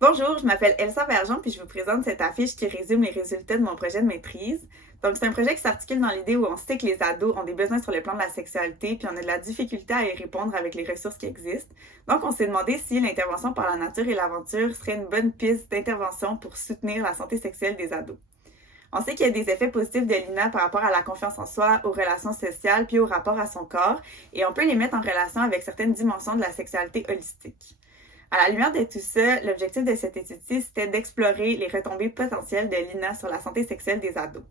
Bonjour, je m'appelle Elsa Bergeon puis je vous présente cette affiche qui résume les résultats de mon projet de maîtrise. Donc, c'est un projet qui s'articule dans l'idée où on sait que les ados ont des besoins sur le plan de la sexualité puis on a de la difficulté à y répondre avec les ressources qui existent. Donc, on s'est demandé si l'intervention par la nature et l'aventure serait une bonne piste d'intervention pour soutenir la santé sexuelle des ados. On sait qu'il y a des effets positifs de l'INA par rapport à la confiance en soi, aux relations sociales puis au rapport à son corps et on peut les mettre en relation avec certaines dimensions de la sexualité holistique. À la lumière de tout ça, l'objectif de cette étude-ci, c'était d'explorer les retombées potentielles de l'INA sur la santé sexuelle des ados.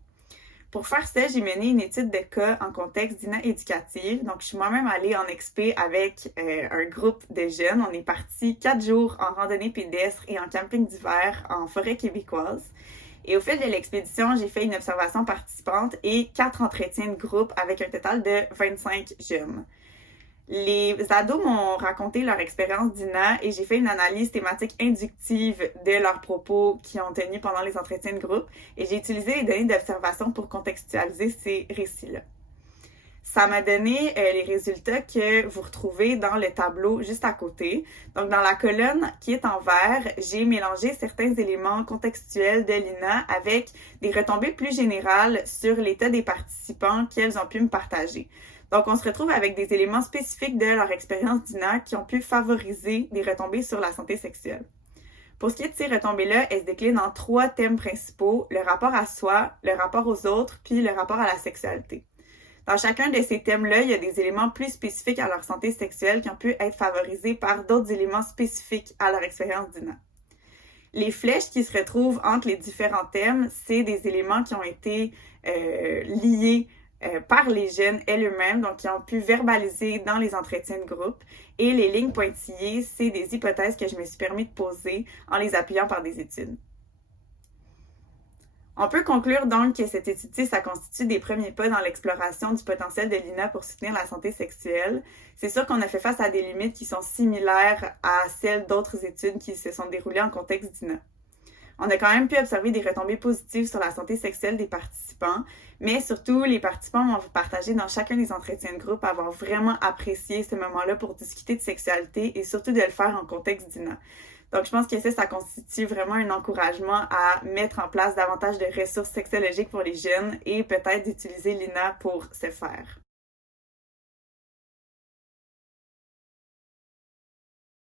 Pour faire ça, j'ai mené une étude de cas en contexte d'INA éducative. Donc, je suis moi-même allée en expé avec un groupe de jeunes. On est parti 4 jours en randonnée pédestre et en camping d'hiver en forêt québécoise. Et au fil de l'expédition, j'ai fait une observation participante et 4 entretiens de groupe avec un total de 25 jeunes. Les ados m'ont raconté leur expérience d'INA et j'ai fait une analyse thématique inductive de leurs propos qui ont tenus pendant les entretiens de groupe et j'ai utilisé les données d'observation pour contextualiser ces récits-là. Ça m'a donné les résultats que vous retrouvez dans le tableau juste à côté. Donc, dans la colonne qui est en vert, j'ai mélangé certains éléments contextuels de l'INA avec des retombées plus générales sur l'état des participants qu'elles ont pu me partager. Donc, on se retrouve avec des éléments spécifiques de leur expérience d'INA qui ont pu favoriser des retombées sur la santé sexuelle. Pour ce qui est de ces retombées-là, elles se déclinent en 3 thèmes principaux, le rapport à soi, le rapport aux autres, puis le rapport à la sexualité. Dans chacun de ces thèmes-là, il y a des éléments plus spécifiques à leur santé sexuelle qui ont pu être favorisés par d'autres éléments spécifiques à leur expérience d'INA. Les flèches qui se retrouvent entre les différents thèmes, c'est des éléments qui ont été liés par les jeunes elles-mêmes, donc qui ont pu verbaliser dans les entretiens de groupe. Et les lignes pointillées, c'est des hypothèses que je me suis permis de poser en les appuyant par des études. On peut conclure donc que cette étude-ci, ça constitue des premiers pas dans l'exploration du potentiel de l'INA pour soutenir la santé sexuelle. C'est sûr qu'on a fait face à des limites qui sont similaires à celles d'autres études qui se sont déroulées en contexte d'INA. On a quand même pu observer des retombées positives sur la santé sexuelle des participants, mais surtout, les participants m'ont partagé dans chacun des entretiens de groupe avoir vraiment apprécié ce moment-là pour discuter de sexualité et surtout de le faire en contexte d'INA. Donc, je pense que ça constitue vraiment un encouragement à mettre en place davantage de ressources sexologiques pour les jeunes et peut-être d'utiliser l'INA pour ce faire.